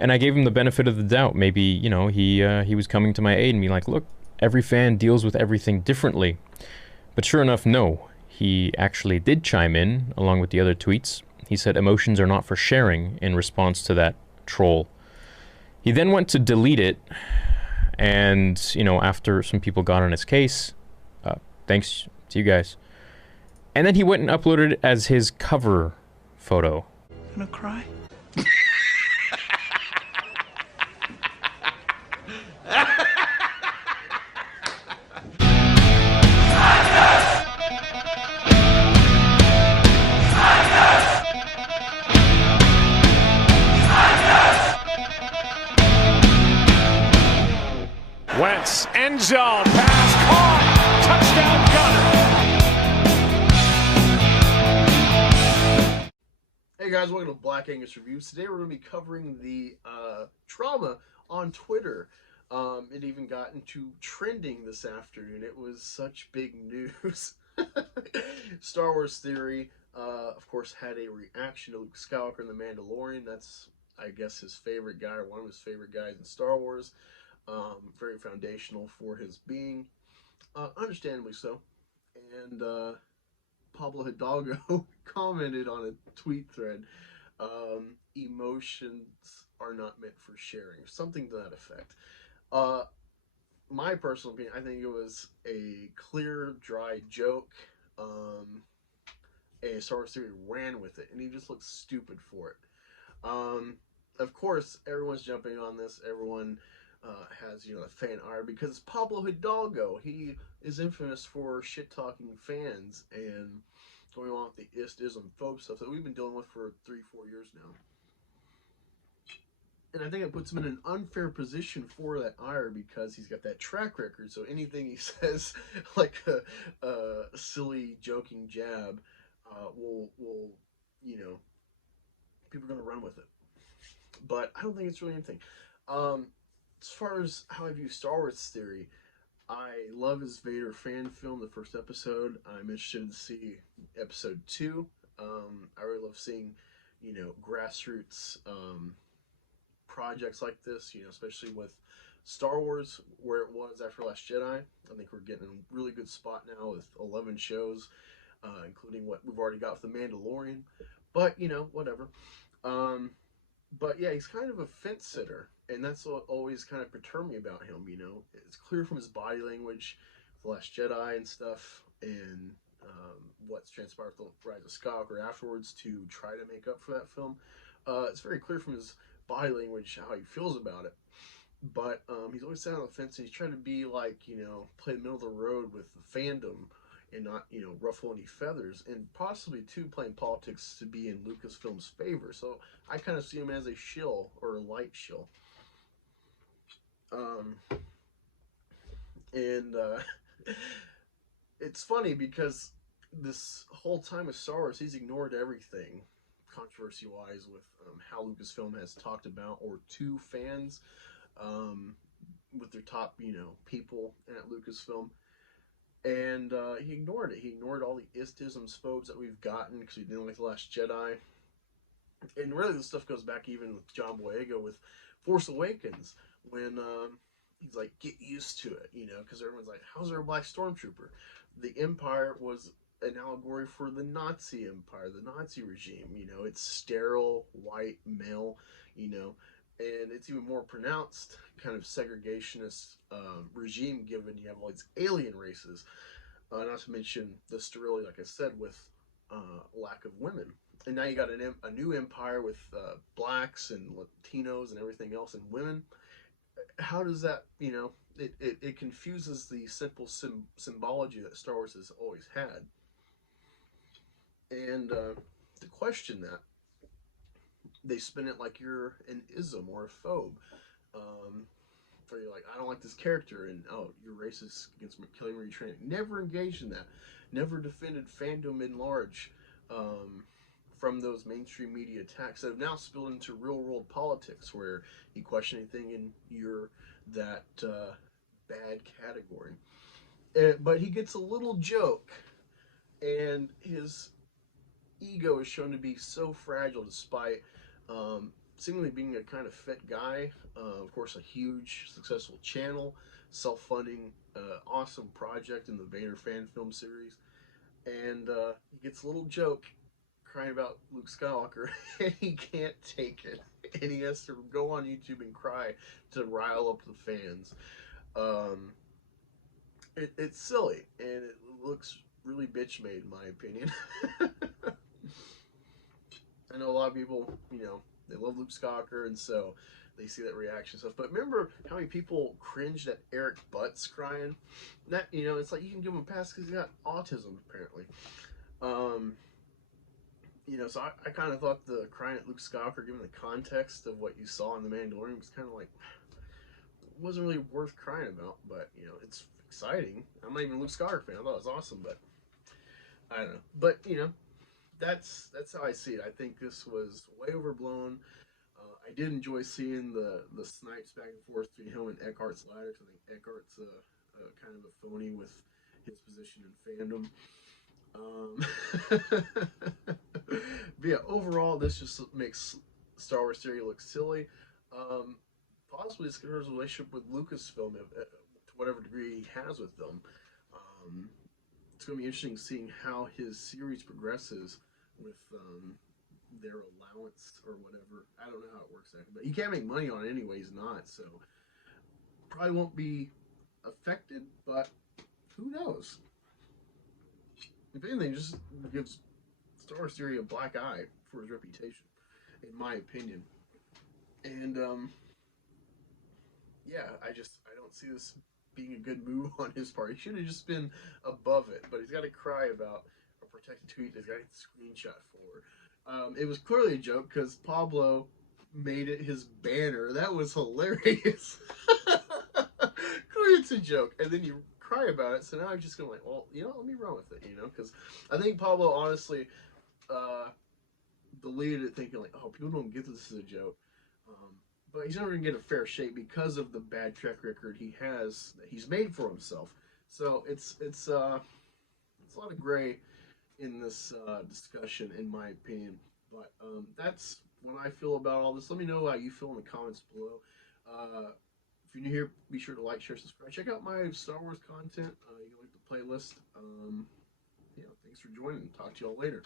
And I gave him the benefit of the doubt. Maybe, you know, he was coming to my aid and be like, look, every fan deals with everything differently. But sure enough, no. He actually did chime in along with the other tweets. He said emotions are not for sharing in response to that troll. He then went to delete it, and, you know, after some people got on his case, thanks to you guys. And then he went and uploaded it as his cover photo. Gonna cry? Wentz, end zone, pass caught, touchdown Gunner. Hey guys, welcome to Black Angus Reviews. Today we're going to be covering the trauma on Twitter. It even got into trending this afternoon. It was such big news. Star Wars Theory, of course, had a reaction to Luke Skywalker and The Mandalorian. That's, I guess, his favorite guy, or one of his favorite guys in Star Wars. Very foundational for his being, understandably so. And Pablo Hidalgo commented on a tweet thread, emotions are not meant for sharing, something to that effect. My personal opinion, I think it was a clear, dry joke. A Star Wars Theory ran with it, and he just looks stupid for it. Of course, everyone's jumping on this. Everyone has, you know, a fan ire because it's Pablo Hidalgo. He is infamous for shit-talking fans and going on with the ism phobe stuff that we've been dealing with for 3-4 years now. And I think it puts him in an unfair position for that ire because he's got that track record. So anything he says, like a silly, joking jab, will, you know, people are going to run with it. But I don't think it's really anything. As far as how I view Star Wars Theory, I love his Vader fan film, the first episode. I'm interested to see episode 2. I really love seeing, you know, grassroots projects like this, you know, especially with Star Wars, where it was after Last Jedi. I think we're getting a really good spot now with 11 shows, including what we've already got with The Mandalorian. But, you know, whatever. But yeah, he's kind of a fence sitter, and that's what always kind of perturbed me about him, you know. It's clear from his body language, The Last Jedi and stuff, and what's transpired with The Rise of Skywalker afterwards to try to make up for that film. It's very clear from his body language how he feels about it. But he's always sat on the fence, and he's trying to be like, you know, play the middle of the road with the fandom and not, you know, ruffle any feathers, and possibly, too, playing politics to be in Lucasfilm's favor. So I kind of see him as a shill, or a light shill. It's funny because this whole time with Star Wars, he's ignored everything, controversy-wise, with how Lucasfilm has talked about, or to fans, with their top, you know, people at Lucasfilm. And he ignored it. He ignored all the istisms, phobes that we've gotten because we didn't like The Last Jedi. And really, this stuff goes back even with John Boyega with Force Awakens, when he's like, get used to it, you know, because everyone's like, how's there a black stormtrooper? The Empire was an allegory for the Nazi Empire, the Nazi regime, you know. It's sterile, white, male, you know. And it's even more pronounced kind of segregationist regime, given you have all these alien races. Not to mention the sterility, like I said, with lack of women. And now you got a new empire with blacks and Latinos and everything else, and women. How does that, you know, it confuses the simple symbology that Star Wars has always had. And to question that, they spin it like you're an ism or a phobe. Or you're like, I don't like this character, and oh, you're racist against killing retraining. Never engaged in that. Never defended fandom in large from those mainstream media attacks that have now spilled into real world politics, where you question anything and you're that bad category. But he gets a little joke, and his ego is shown to be so fragile despite seemingly being a kind of fit guy. Of course, a huge successful channel, self-funding, awesome project in the Vader fan film series, and he gets a little joke crying about Luke Skywalker, and he can't take it, and he has to go on YouTube and cry to rile up the fans. Um, it's silly, and it looks really bitch made, in my opinion. I know a lot of people, they love Luke Skywalker, and so they see that reaction stuff. But remember how many people cringed at Eric Butts crying? That it's like you can give him a pass because he's got autism apparently. Um, so I kind of thought the crying at Luke Skywalker, given the context of what you saw in The Mandalorian, was kind of like wasn't really worth crying about. But it's exciting. I'm not even a Luke Skywalker fan. I thought it was awesome, but I don't know. But that's how I see it. I think this was way overblown. I did enjoy seeing the snipes back and forth between him and Eckhart's ladder. Cause I think Eckhart's kind of a phony with his position in fandom. But yeah, overall, this just makes Star Wars theory look silly. Um, Possibly it's his relationship with Lucasfilm, to whatever degree he has with them. Um, it's going to be interesting seeing how his series progresses with their allowance or whatever. I don't know how it works exactly, but he can't make money on it anyway. He's not, so probably won't be affected. But who knows? If anything, just gives Star Wars Theory a black eye for his reputation, in my opinion. And yeah, I don't see this being a good move on his part. He should have just been above it, but he's got to cry about a protected tweet that he's got to get the screenshot for. It was clearly a joke because Pablo made it his banner. That was hilarious. Clearly it's a joke, and then you cry about it. So now I'm just going like, well, let me run with it, because I think Pablo honestly deleted it thinking like, oh, people don't get this as a joke. But he's never gonna get a fair shake because of the bad track record he has that he's made for himself. So it's a lot of gray in this discussion, in my opinion. But that's what I feel about all this. Let me know how you feel in the comments below. If you're new here, be sure to like, share, subscribe. Check out my Star Wars content. You can like the playlist. Thanks for joining. Talk to y'all later.